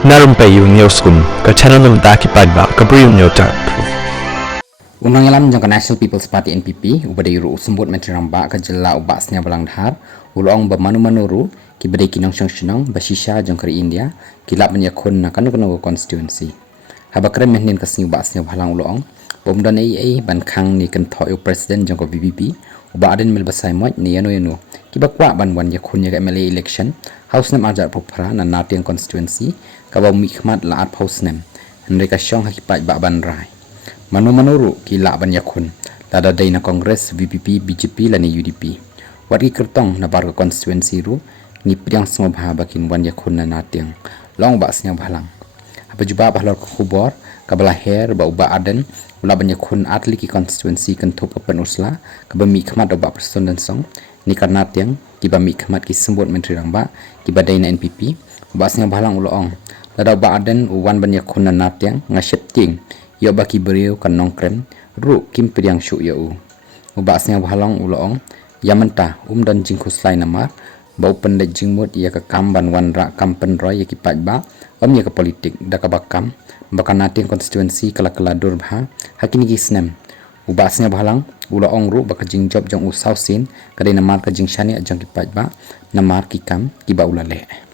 Na Rympei U ke channel nabynta paidbah ke Bri U Hynñiewtrep. Unang ilam jangka National People's Party NPP ubadai ru sembut menteri ramba ke jela ubak senya balang dhar ulong bermanu-manu ru ki badai kinong syong basisha jangkari India kilap iakhun na kanu-kanu constituency. Habakrem mehnin kasing ubak senya balang ulong bomdan AA ban khang ni kenthok president jangko BBP ubak aden melbasai moj ni yanu kiba kwah ban wan iakhun ya MLA election house nam ajar popra na Nartiang constituency kabaw mikmat laat house nam mereka syong hakipat bak ban rai manu-manuru kila ban iakhun lada dai na Kongres VPP BJP lani UDP wari kyrteng na baroh constituency ru ni pdiang semua bah bakin wan iakhun na Nartiang long bak senya balang apa juba bahlor khubor kabala her ba uba aden ula ban iakhun atli ki constituency kentup Pynursla kaba mikmat ubak person dan song ni Nartiang kiba mikmat ki sembut menteri ramba kiba dai na NPP ubak senya balang ulong lada uba aden uwan ban iakhun na Nartiang nga sheptieng yo baki briew kan Nongkrem ru kim pdiang shuh u ubak senya balang ulong nabynta dan jingkhuslai namar bau pendek jingmut ia ke kamban wan rak kampen roy ya ki paidbah ya ke politik da ka bakam bakan Nartiang constituency kala durbha hakini ki snem ubak senya balang ulong ru baka jingjob jong usau sin kadai namar ka jingshani ajang ki paidbah namar ki kam ki ba ulale